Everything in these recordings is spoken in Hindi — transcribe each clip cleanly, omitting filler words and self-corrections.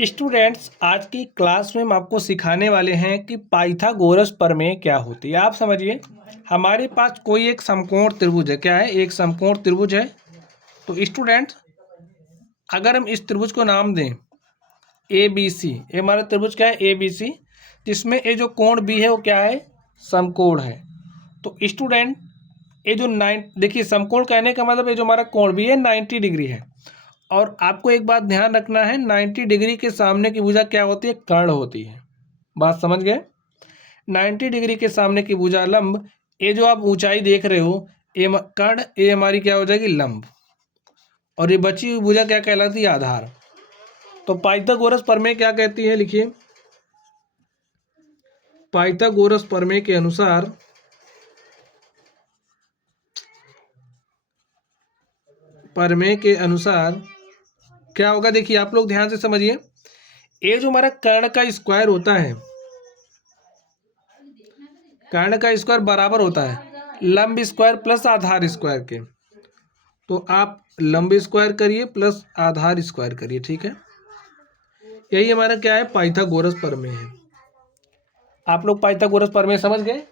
स्टूडेंट्स, आज की क्लास में हम आपको सिखाने वाले हैं कि पाइथागोरस प्रमेय क्या होती है। आप समझिए, हमारे पास कोई एक समकोण त्रिभुज है। क्या है? एक समकोण त्रिभुज है। तो स्टूडेंट्स, अगर हम इस त्रिभुज को नाम दें ए बी सी, ये हमारा त्रिभुज क्या है? ए बी सी, जिसमें ये जो कोण बी है वो क्या है? समकोण है। तो स्टूडेंट, ये जो देखिए, समकोण कहने का मतलब ये जो हमारा कोण बी है 90 डिग्री है। और आपको एक बात ध्यान रखना है, 90 डिग्री के सामने की भुजा क्या होती है? कर्ण होती है। बात समझ गए? 90 डिग्री के सामने की भुजा लंब, ये जो आप ऊंचाई देख रहे हो, ये कर्ण, ये हमारी क्या हो जाएगी? लंब। और ये बची हुई भुजा क्या कहलाती है? आधार। तो पाइथागोरस प्रमेय क्या कहती है? लिखिए, पाइथागोरस प्रमेय के अनुसार क्या होगा? देखिए, आप लोग ध्यान से समझिए, ये जो हमारा कर्ण का स्क्वायर होता है, कर्ण का स्क्वायर बराबर होता है लंब स्क्वायर प्लस आधार स्क्वायर के। तो आप लंब स्क्वायर करिए प्लस आधार स्क्वायर करिए, ठीक है? यही हमारा क्या है? पाइथागोरस प्रमेय है। आप लोग पाइथागोरस प्रमेय समझ गए?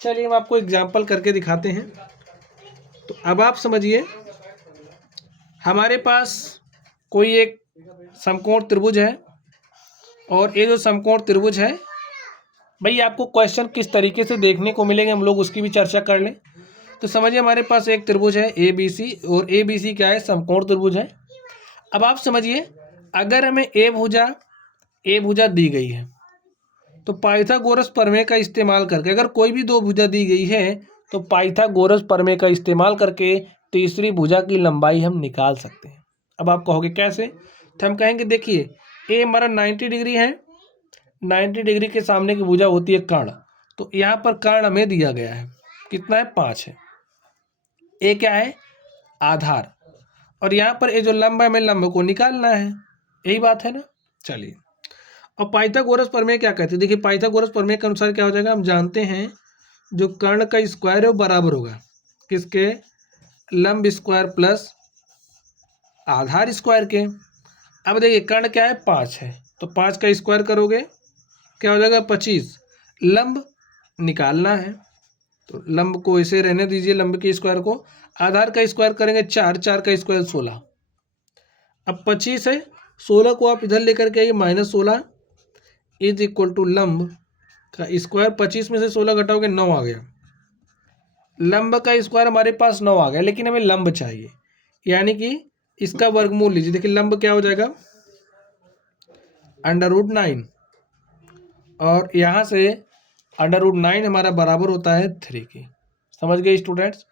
चलिए हम आपको एग्जांपल करके दिखाते हैं। तो अब आप समझिए, हमारे पास कोई एक समकोण त्रिभुज है, और ये जो समकोण त्रिभुज है, भाई आपको क्वेश्चन किस तरीके से देखने को मिलेंगे, हम लोग उसकी भी चर्चा कर लें। तो समझिए, हमारे पास एक त्रिभुज है ए बी सी, और ए बी सी क्या है? समकोण त्रिभुज है। अब आप समझिए, अगर हमें ए भुजा दी गई है, तो पाइथागोरस प्रमेय का इस्तेमाल करके, अगर कोई भी दो भुजा दी गई है, तो पाइथागोरस प्रमेय का इस्तेमाल करके तीसरी भुजा की लंबाई हम निकाल सकते हैं। अब आप कहोगे कैसे? तो हम कहेंगे, देखिए, ए हमारा 90 डिग्री है, 90 डिग्री के सामने की भुजा होती है कर्ण। तो यहाँ पर कर्ण हमें दिया गया है, कितना है? 5 है। ए क्या है? आधार। और यहाँ पर ये जो लंब है, हमें लंब को निकालना है। यही बात है ना? चलिए, अब पाइथागोरस प्रमेय क्या कहते हैं? देखिए, पाइथागोरस प्रमेय के अनुसार क्या हो जाएगा? हम जानते हैं, जो कर्ण का स्क्वायर है वो बराबर होगा किसके? लंब स्क्वायर प्लस आधार स्क्वायर के। अब देखिए, कर्ण क्या है? 5 है, तो 5 का स्क्वायर करोगे क्या हो जाएगा? 25। लंब निकालना है, तो लंब को इसे रहने दीजिए, लंब के स्क्वायर को। आधार का स्क्वायर करेंगे 4, 4 का स्क्वायर 16। अब 25 है, 16 को आप इधर लेकर के आइए, -16 इज इक्वल टू लंब का स्क्वायर। 25 में से 16 घटाओगे 9 आ गया। लंब का स्क्वायर हमारे पास 9 आ गया, लेकिन हमें लंब चाहिए, यानी कि इसका वर्गमूल लीजिए। देखिए, लंब क्या हो जाएगा? √9, और यहाँ से √9 हमारा बराबर होता है 3 की। समझ गए स्टूडेंट्स?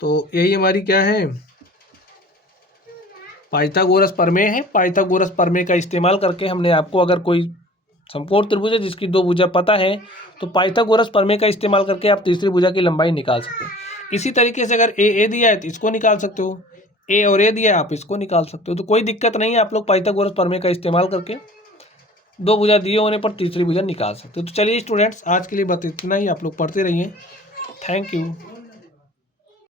तो यही हमारी क्या है? पाइथागोरस प्रमेय है। पाइथागोरस प्रमेय का इस्तेमाल करके हमने आपको, अगर कोई समकोण त्रिभुज है जिसकी दो भुजा पता है, तो पाइथागोरस प्रमेय का इस्तेमाल करके आप तीसरी भुजा की लंबाई निकाल सकते हैं। इसी तरीके से अगर ए दिया है तो इसको निकाल सकते हो, ए और ए दिया है आप इसको निकाल सकते हो। तो कोई दिक्कत नहीं है, आप लोग पाइथागोरस प्रमेय का इस्तेमाल करके दो भुजा दिए होने पर तीसरी भुजा निकाल सकते हो। तो चलिए स्टूडेंट्स, आज के लिए बस इतना ही। आप लोग पढ़ते रहिए। Thank you.